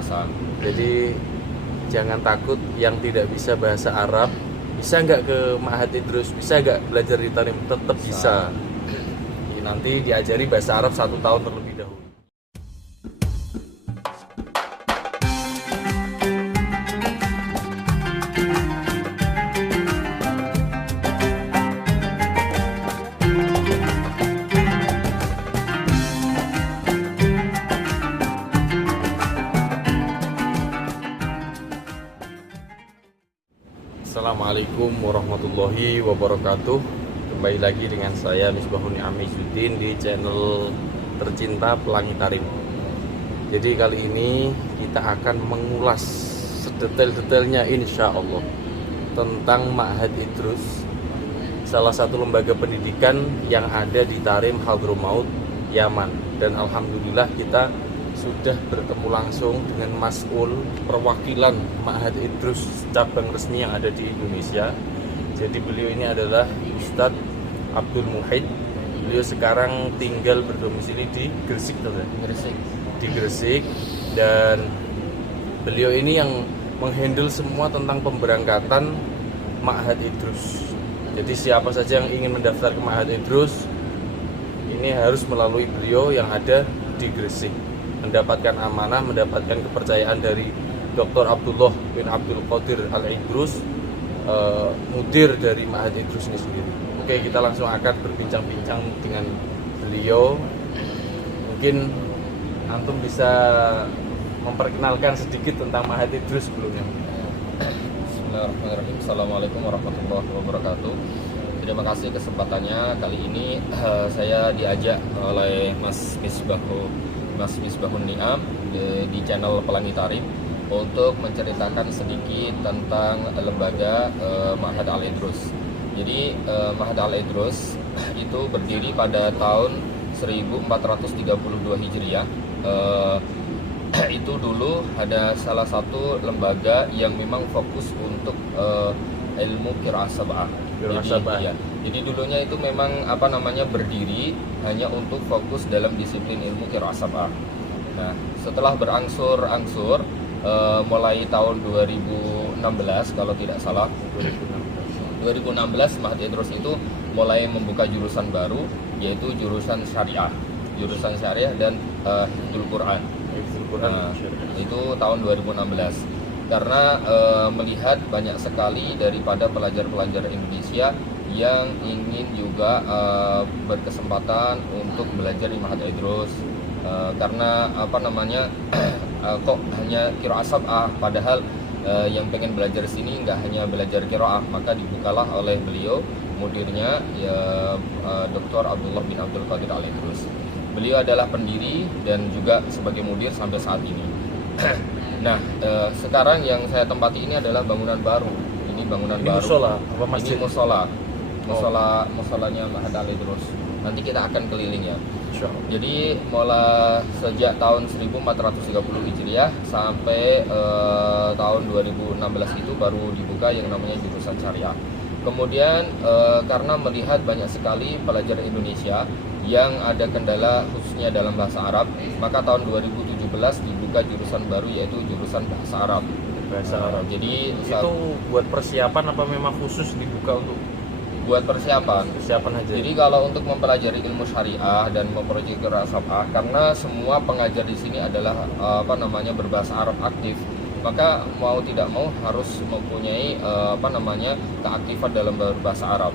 bahasa. Jadi jangan takut yang tidak bisa bahasa Arab. Bisa nggak ke Ma'had Idrus? Bisa nggak belajar di Tarim? Tetap bisa. Nanti diajari bahasa Arab 1 tahun terlebih dahulu. Assalamualaikum warahmatullahi wabarakatuh. Kembali lagi dengan saya Misbahun Ni'am Izzuddin di channel tercinta Pelangi Tarim. Jadi kali ini kita akan mengulas sedetail-detailnya insya Allah tentang Ma'had Idrus, salah satu lembaga pendidikan yang ada di Tarim Hadramaut, Yaman. Dan alhamdulillah kita sudah bertemu langsung dengan mas'ul perwakilan Ma'had Idrus cabang resmi yang ada di Indonesia. Jadi beliau ini adalah Ustadz Abdul Muhid. Beliau sekarang tinggal berdomisili di Gresik, di Gresik, dan beliau ini yang menghandle semua tentang pemberangkatan Ma'had Idrus. Jadi siapa saja yang ingin mendaftar ke Ma'had Idrus ini harus melalui beliau yang ada di Gresik, mendapatkan amanah, mendapatkan kepercayaan dari Dr. Abdullah bin Abdul Qadir Al-Idrus, mudir dari Ma'had Idrus ini sendiri. Oke, kita langsung akan berbincang-bincang dengan beliau. Mungkin antum bisa memperkenalkan sedikit tentang Ma'had Idrus sebelumnya. Bismillahirrahmanirrahim. Assalamualaikum warahmatullahi wabarakatuh. Terima kasih kesempatannya. Kali ini saya diajak oleh Mas Misbahun Ni'am di channel Pelangi Tarim untuk menceritakan sedikit tentang lembaga Ma'had Al-Idrus. Jadi Ma'had Al-Idrus itu berdiri pada tahun 1432 Hijriah. Itu dulu ada salah satu lembaga yang memang fokus untuk ilmu qiraah sab'ah. Jadi dulunya itu memang berdiri hanya untuk fokus dalam disiplin ilmu qiraah sab'ah. Nah, setelah berangsur-angsur mulai tahun 2016 kalau tidak salah, 2016 Ma'had Idrus itu mulai membuka jurusan baru, yaitu jurusan syariah dan Hifdzul Quran. Itu tahun 2016. Karena melihat banyak sekali daripada pelajar-pelajar Indonesia yang ingin juga berkesempatan untuk belajar di Ma'had Idrus, karena kok hanya qiraah sab'ah, padahal yang pengen belajar di sini nggak hanya belajar qiraah. Maka dibukalah oleh beliau mudirnya, ya, Dr. Abdullah bin Abdul Qadir Al-Idrus. Beliau adalah pendiri dan juga sebagai mudir sampai saat ini. Nah, sekarang yang saya tempati ini adalah bangunan baru. Ini bangunan baru. Musola apa masjid? Ini musolanya Ma'had Al-Idrus. Nanti kita akan kelilingnya. Jadi mulai sejak tahun 1430 Hijriah sampai tahun 2016 itu baru dibuka yang namanya jurusan syariah. Kemudian karena melihat banyak sekali pelajar Indonesia yang ada kendala khususnya dalam bahasa Arab, maka tahun 2017 dibuka jurusan baru, yaitu jurusan bahasa Arab. Jadi itu buat persiapan apa memang khusus dibuka untuk buat persiapan aja? Jadi kalau untuk mempelajari ilmu syariah dan mempelajari qiraah sab'ah, karena semua pengajar di sini adalah berbahasa Arab aktif, maka mau tidak mau harus mempunyai keaktifan dalam berbahasa Arab.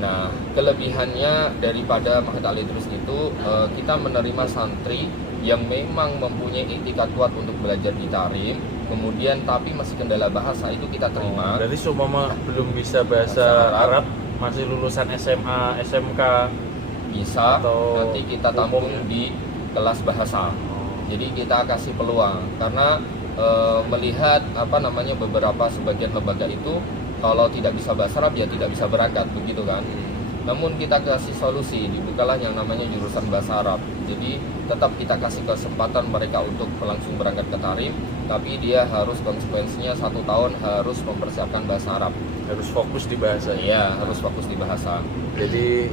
Nah, kelebihannya daripada Ma'had Al-Idrus itu, kita menerima santri yang memang mempunyai iktikad kuat untuk belajar di Tarim, kemudian tapi masih kendala bahasa, itu kita terima. Jadi seumpama belum bisa bahasa Arab, masih lulusan SMA, SMK bisa, atau nanti kita tampung di kelas bahasa. Jadi kita kasih peluang, karena melihat beberapa sebagian lembaga itu kalau tidak bisa bahasa Arab ya tidak bisa berangkat, begitu kan. Namun kita kasih solusi, dibukalah yang namanya jurusan bahasa Arab. Jadi tetap kita kasih kesempatan mereka untuk langsung berangkat ke Tarim, tapi dia harus konsekuensinya 1 tahun harus mempersiapkan bahasa Arab. Harus fokus di bahasa. Iya, harus fokus di bahasa. Jadi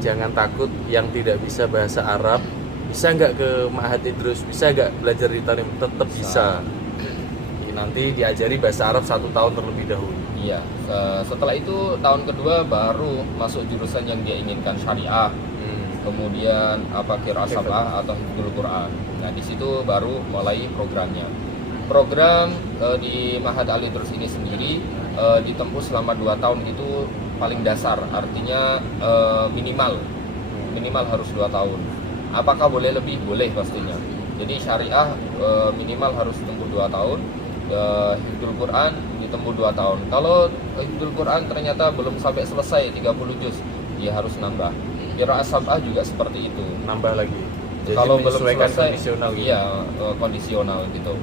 jangan takut yang tidak bisa bahasa Arab, bisa nggak ke Ma'had Idrus, bisa nggak belajar di Tarim? Tetap bisa. Nanti diajari bahasa Arab 1 tahun terlebih dahulu. Iya, setelah itu tahun kedua baru masuk jurusan yang dia inginkan, syariah. Kemudian qiraah sab'ah atau hifdzul Quran. Nah, di situ baru mulai programnya. Program di Ma'had Al Idrus ini sendiri ditempuh selama 2 tahun, itu paling dasar, artinya minimal harus 2 tahun. Apakah boleh lebih? Boleh pastinya. Jadi syariah minimal harus ditempuh 2 tahun. Hifdzul Quran ditempuh 2 tahun. Kalau Hifdzul Quran ternyata belum sampai selesai 30 juz, dia harus nambah. Qiraah sab'ah juga seperti itu, Nambah lagi. Jadi kalau belum menyesuaikan selesai, kondisional gitu. iya, kondisional gitu.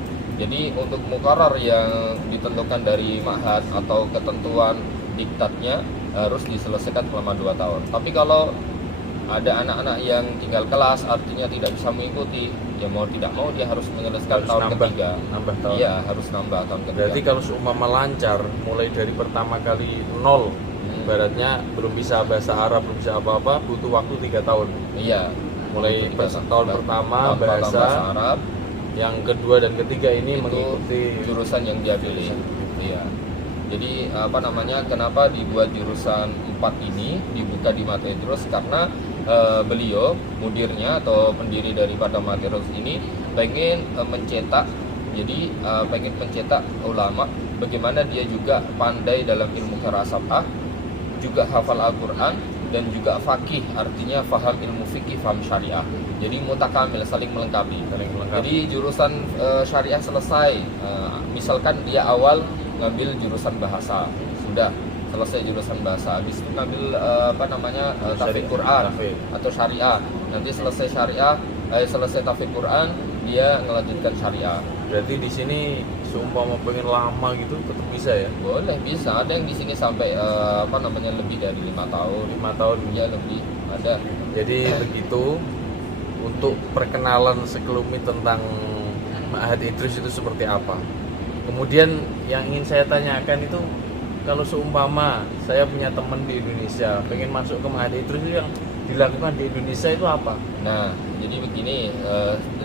Jadi untuk muqarrar yang ditentukan dari ma'had atau ketentuan diktatnya harus diselesaikan selama 2 tahun. Tapi kalau ada anak-anak yang tinggal kelas, artinya tidak bisa mengikuti, ya mau tidak mau dia harus menyelesaikan Harus tahun nambah, ketiga. nambah tahun. Iya, harus nambah tahun ketiga. Berarti kalau seumpama lancar, mulai dari pertama kali 0, ibaratnya belum bisa bahasa Arab, belum bisa apa-apa, butuh waktu 3 tahun. Iya, Mulai butuh 3 tahun pertama tahun pertama bahasa Arab, yang kedua dan ketiga ini itu mengikuti jurusan yang dia pilih. Iya. Jadi kenapa dibuat jurusan 4 ini dibuka di Ma'had Idrus, karena beliau mudirnya atau pendiri daripada Ma'had Idrus ini pengen mencetak, jadi pengen mencetak ulama bagaimana dia juga pandai dalam ilmu qiraah sab'ah, juga hafal Al-Qur'an, dan juga faqih, artinya faham ilmu fikih, faham syariah. Jadi mutakamil, saling melengkapi. Jadi jurusan syariah selesai, misalkan dia awal ngambil jurusan bahasa, sudah selesai jurusan bahasa, habis itu ngambil tahfidz Quran atau syariah. Nanti selesai syariah, selesai tahfidz Quran, dia melanjutkan syariah. Berarti di sini seumpama pengen lama gitu tetap bisa ya? Boleh, bisa. Ada yang di sini sampai lebih dari 5 tahun. 5 tahun Ya, lebih ada. Jadi begitu untuk perkenalan sekelumit tentang Ma'had Idrus itu seperti apa. Kemudian yang ingin saya tanyakan itu, kalau seumpama saya punya teman di Indonesia pengen masuk ke Ma'had Idrus, itu yang dilakukan di Indonesia itu apa? Nah, jadi begini,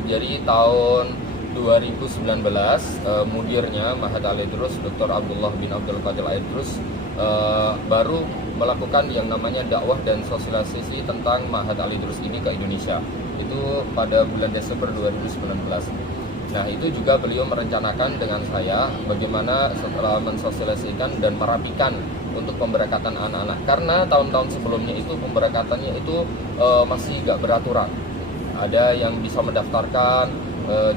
jadi tahun 2019 mudirnya Ma'had Al Idrus, Dr. Abdullah bin Abdul Qadir Al Idrus baru melakukan yang namanya dakwah dan sosialisasi tentang Ma'had Al Idrus ini ke Indonesia. Itu pada bulan Desember 2019. Nah, itu juga beliau merencanakan dengan saya bagaimana setelah mensosialisasikan dan merapikan untuk pemberangkatan anak-anak, karena tahun-tahun sebelumnya itu pemberangkatannya itu masih gak beraturan. Ada yang bisa mendaftarkan,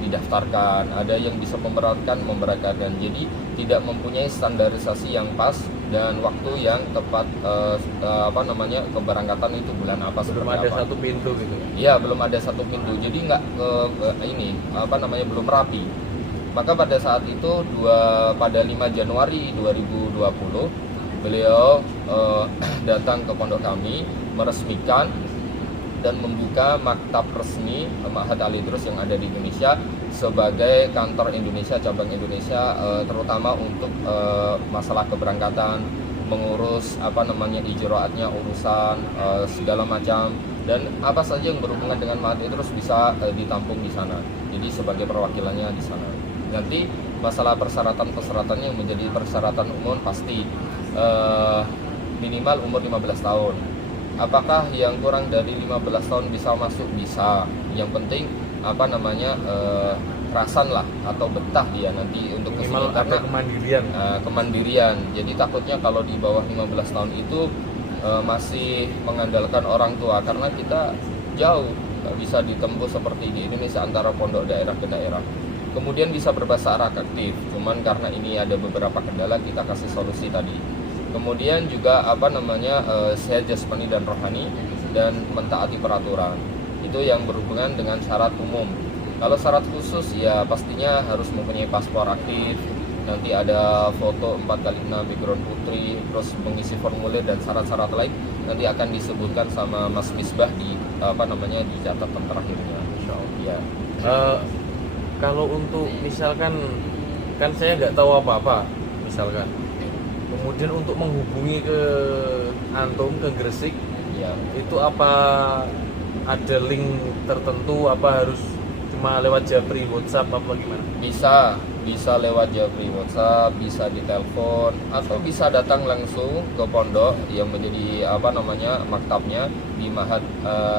didaftarkan, ada yang bisa memberangkatkan. Jadi tidak mempunyai standarisasi yang pas dan waktu yang tepat, keberangkatan itu bulan apa, Belum ada satu pintu gitu. Iya, belum ada satu pintu. Jadi nggak belum rapi. Maka pada saat itu pada 5 Januari 2020 beliau datang ke pondok kami, meresmikan dan membuka maktab resmi Ma'had Al Idrus yang ada di Indonesia sebagai kantor Indonesia, cabang Indonesia, terutama untuk masalah keberangkatan, mengurus ijraatnya, urusan segala macam, dan apa saja yang berhubungan dengan Ma'had Idrus bisa ditampung di sana. Jadi sebagai perwakilannya di sana. Nanti masalah persyaratan-persyaratannya yang menjadi persyaratan umum pasti minimal umur 15 tahun. Apakah yang kurang dari 15 tahun bisa masuk? Bisa. Yang penting kerasan lah atau betah dia nanti untuk minimal karena kemandirian. Jadi takutnya kalau di bawah 15 tahun itu masih mengandalkan orang tua, karena kita jauh, nggak bisa ditempuh seperti di Indonesia antara pondok daerah ke daerah. Kemudian bisa berbahasa Arab aktif, cuman karena ini ada beberapa kendala, kita kasih solusi tadi. Kemudian juga sehat jasmani dan rohani, dan mentaati peraturan. Itu yang berhubungan dengan syarat umum. Kalau syarat khusus ya pastinya harus mempunyai paspor aktif. Nanti ada foto 4x6 background putri, terus mengisi formulir dan syarat-syarat lain nanti akan disebutkan sama Mas Misbah di di catatan terakhirnya. Insyaallah. Ya. Kalau untuk misalkan kan saya nggak tahu apa-apa, misalkan. Kemudian untuk menghubungi ke antum, ke Gresik, Ya. itu apa ada link tertentu apa harus cuma lewat Japri WhatsApp apa gimana? Bisa lewat Japri WhatsApp, bisa ditelepon, atau bisa datang langsung ke pondok yang menjadi maktabnya di Ma'had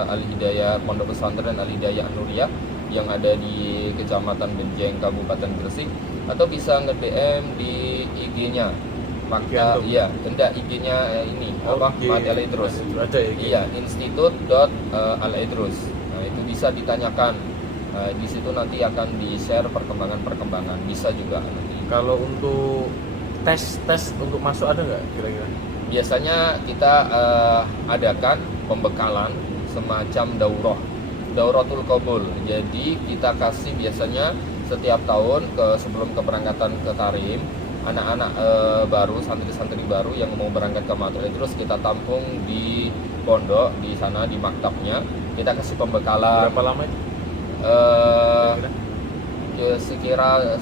Al-Hidayah, Pondok Pesantren Al-Hidayah An-Nuriyah yang ada di Kecamatan Benjeng, Kabupaten Gresik, atau bisa nge-DM di IG-nya. Maka iya, enggak IG-nya ini Ma'had Al-Idrus. Ada ya? Iya, institut.al-idrus. Nah, itu bisa ditanyakan. Di situ nanti akan di-share perkembangan-perkembangan. Bisa juga nanti. Kalau untuk tes untuk masuk ada nggak kira-kira? Biasanya kita adakan pembekalan semacam dauratul qabul. Jadi kita kasih biasanya setiap tahun sebelum keberangkatan ke Tarim, anak-anak baru, santri-santri baru yang mau berangkat ke Ma'had Al-Idrus kita tampung di pondok di sana di maktabnya. Kita kasih pembekalan. Berapa lama itu? Sekira 1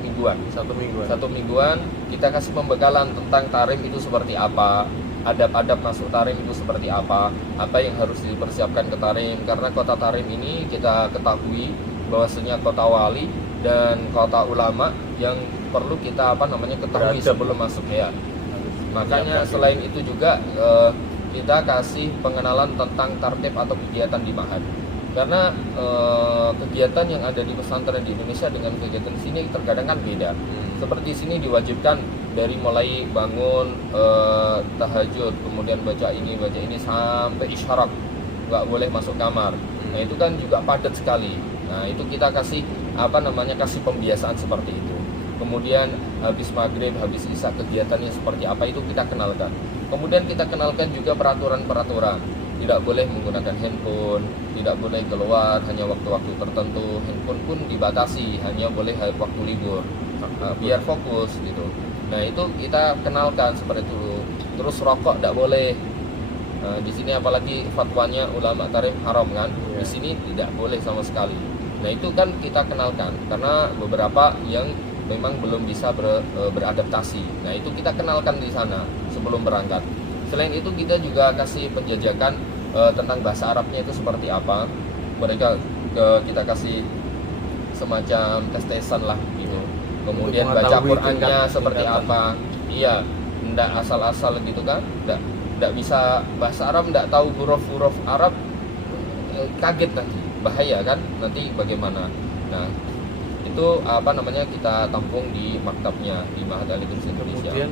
mingguan. 1 mingguan. 1 mingguan kita kasih pembekalan tentang Tarim itu seperti apa, adab-adab masuk Tarim itu seperti apa yang harus dipersiapkan ke Tarim, karena kota Tarim ini kita ketahui bahwasanya kota wali dan kota ulama yang perlu kita ketahui sebelum masuk ya. Makanya selain itu juga kita kasih pengenalan tentang tertib atau kegiatan di Ma'had. Karena kegiatan yang ada di pesantren di Indonesia dengan kegiatan di sini terkadang kan beda. Seperti sini diwajibkan dari mulai bangun tahajud, kemudian baca ini sampai isyarat, nggak boleh masuk kamar. Nah itu kan juga padat sekali. Nah itu kita kasih kasih pembiasaan seperti itu. Kemudian habis maghrib, habis isya kegiatannya seperti apa itu kita kenalkan. Kemudian kita kenalkan juga peraturan-peraturan. Tidak boleh menggunakan handphone, tidak boleh keluar hanya waktu-waktu tertentu. Handphone pun dibatasi, hanya boleh waktu libur, biar fokus gitu. Nah itu kita kenalkan seperti itu. Terus rokok tidak boleh. Di sini apalagi fatwanya ulama Tarim haram kan. Di sini tidak boleh sama sekali. Nah itu kan kita kenalkan karena beberapa yang memang belum bisa beradaptasi. Nah itu kita kenalkan di sana sebelum berangkat. Selain itu kita juga kasih penjajakan tentang bahasa Arabnya itu seperti apa. Mereka kita kasih semacam tes-tesan lah gitu. Kemudian baca Qur'annya seperti apa. Iya, ndak asal-asal gitu kan. Ndak bisa bahasa Arab, ndak tahu huruf-huruf Arab, kaget nanti. Bahaya kan nanti bagaimana. Nah, itu kita tampung di maktabnya di Ma'had Al-Idrus Indonesia. Kemudian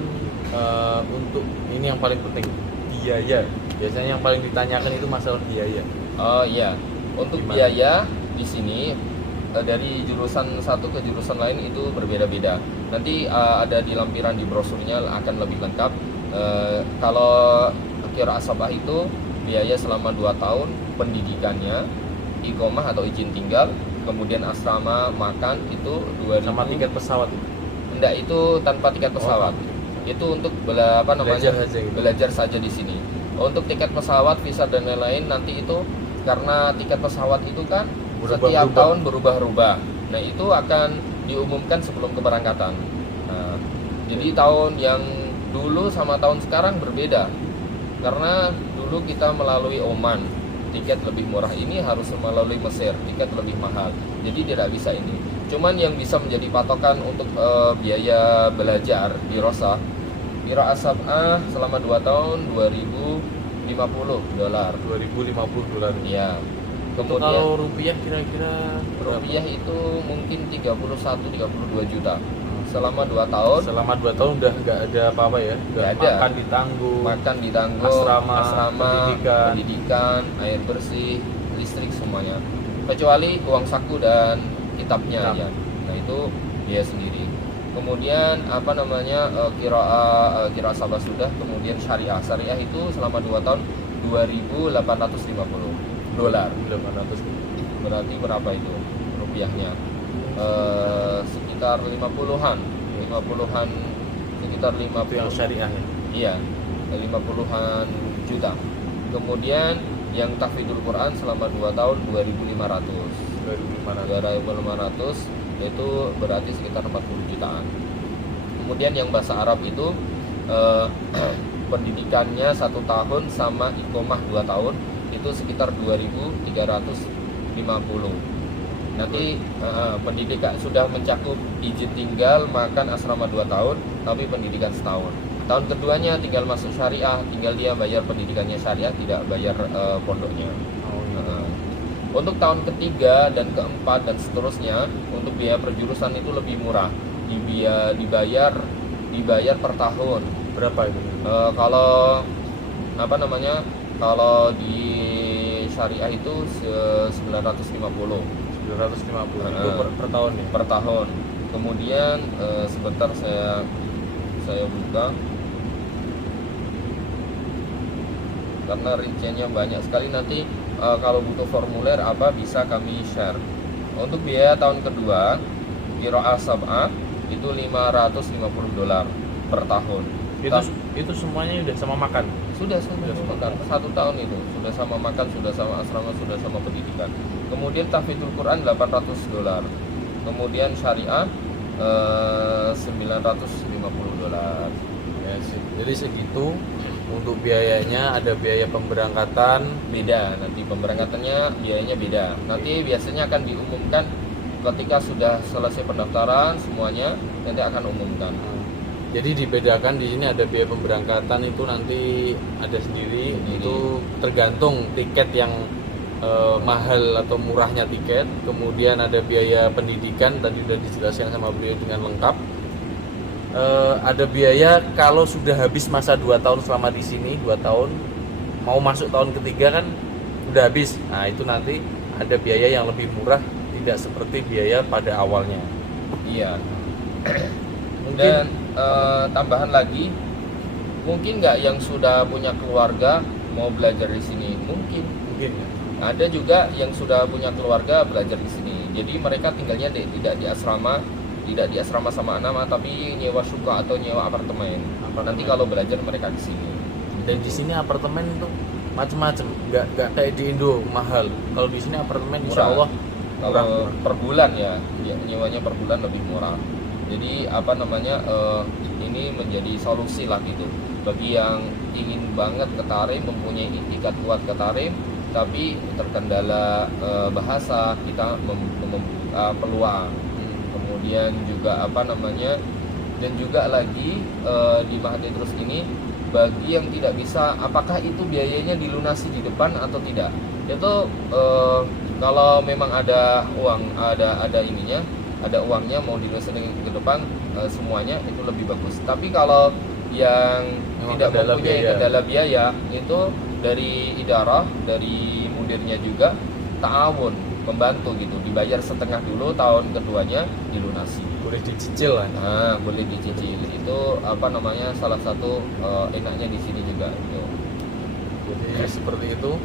untuk ini yang paling penting, biaya. Biasanya yang paling ditanyakan itu masalah biaya. Oh iya, untuk gimana? Biaya di sini dari jurusan satu ke jurusan lain itu berbeda-beda. Nanti ada di lampiran di brosurnya akan lebih lengkap. Kalau Qiraah Sabah itu biaya selama 2 tahun pendidikannya, iqomah atau izin tinggal, kemudian asrama, makan itu 2.000. Sama tiket pesawat? Enggak, itu tanpa tiket pesawat. Itu untuk belajar saja di sini. Untuk tiket pesawat, visa dan lain-lain nanti itu karena tiket pesawat itu kan setiap tahun berubah-ubah. Nah itu akan diumumkan sebelum keberangkatan. Nah, jadi tahun yang dulu sama tahun sekarang berbeda. Karena dulu kita melalui Oman, tiket lebih murah. Ini harus melalui Mesir, tiket lebih mahal. Jadi tidak bisa ini. Cuman yang bisa menjadi patokan untuk biaya belajar di Rosa, Qiraah Sab'ah selama 2 tahun $2.050. $2.050. Iya. Kemudian kalau rupiah kira-kira rupiah itu mungkin 31-32 juta. Selama 2 tahun. Selama 2 tahun udah nggak ada apa-apa ya? Nggak ada. Makan ditanggung. Asrama, pendidikan, air bersih, listrik semuanya. Kecuali uang saku dan kitabnya ya. Nah itu dia sendiri. Kemudian Qiraah Sabah sudah, kemudian syariah itu selama 2 tahun $2.850. Berarti berapa itu rupiahnya? Sekitar 50-an, sekitar 50 yang syariah ya? Iya, 50-an juta. Kemudian yang tahfidzul Quran selama 2 tahun 2.500 itu berarti sekitar 40 jutaan. Kemudian yang bahasa Arab itu pendidikannya 1 tahun sama iqomah 2 tahun itu sekitar 2.350. Nanti pendidikan sudah mencakup izin tinggal, makan asrama 2 tahun, tapi pendidikan setahun. Tahun keduanya tinggal masuk syariah, tinggal dia bayar pendidikannya syariah, tidak bayar pondoknya. Untuk tahun ketiga dan keempat dan seterusnya, untuk biaya perjurusan itu lebih murah. Dibayar per tahun. Berapa itu? Kalau kalau di syariah itu 950. 950 itu per tahun ya? Per tahun. Kemudian sebentar saya buka, karena rinciannya banyak sekali. Nanti kalau butuh formulir apa bisa kami share. Untuk biaya tahun kedua Qiraah Sab'ah itu $550 per tahun. Itu semuanya udah sama makan? Sudah sama makan. 1 tahun itu sudah sama makan, sudah sama asrama, sudah sama pendidikan. Kemudian tahfidzul Quran $800. Kemudian syariah $950. Ya, jadi segitu untuk biayanya. Ada biaya pemberangkatan Beda, nanti pemberangkatannya biayanya beda. Nanti biasanya akan diumumkan ketika sudah selesai pendaftaran semuanya, nanti akan umumkan. Jadi dibedakan di sini, ada biaya pemberangkatan itu nanti ada sendiri. Itu tergantung tiket yang mahal atau murahnya tiket. Kemudian ada biaya pendidikan, tadi sudah dijelaskan sama beliau dengan lengkap. Ada biaya kalau sudah habis masa 2 tahun selama di sini, 2 tahun mau masuk tahun ketiga kan udah habis. Nah itu nanti ada biaya yang lebih murah, tidak seperti biaya pada awalnya. Iya. Mungkin Dan tambahan lagi, mungkin nggak yang sudah punya keluarga mau belajar di sini? Mungkin ya. ada juga yang sudah punya keluarga belajar di sini. Jadi mereka tinggalnya tidak di asrama sama nama, tapi nyewa syuka atau nyewa apartemen. Nanti kalau belajar mereka di sini. Dan di sini apartemen itu macam-macam, nggak kayak di Indo mahal. Kalau di sini apartemen insya Allah murah. Kalau per bulan ya, nyewanya per bulan lebih murah. Jadi ini menjadi solusi lah gitu bagi yang ingin banget ke Tarim, mempunyai itikat kuat ke Tarim, tapi terkendala bahasa, kita membuka peluang. Kemudian juga dan juga lagi di Mahat Idrus ini, bagi yang tidak bisa, apakah itu biayanya dilunasi di depan atau tidak? Itu kalau memang ada uang, ada uangnya mau dilunasi ke depan, semuanya itu lebih bagus. Tapi kalau yang memang tidak mempunyai kendala biaya, itu dari idarah, dari mudirnya juga ta'awun, membantu gitu, dibayar setengah dulu, tahun keduanya dilunasi. Boleh dicicil lah. Nah, boleh dicicil. Itu salah satu enaknya di sini juga itu. Jadi seperti itu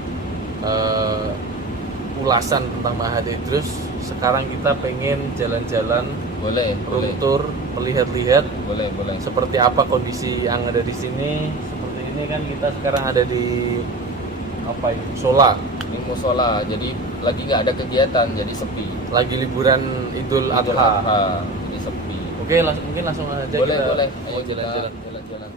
ulasan tentang Mahat Idrus. Sekarang kita pengen jalan-jalan, room tour, melihat-lihat boleh. seperti apa kondisi yang ada di sini. Seperti ini kan kita sekarang ada di musola. Di musola, jadi lagi nggak ada kegiatan, jadi sepi. Lagi liburan Idul Adha. Jadi sepi. Oke, mungkin langsung aja Boleh. kita Ayo jalan-jalan. jalan-jalan.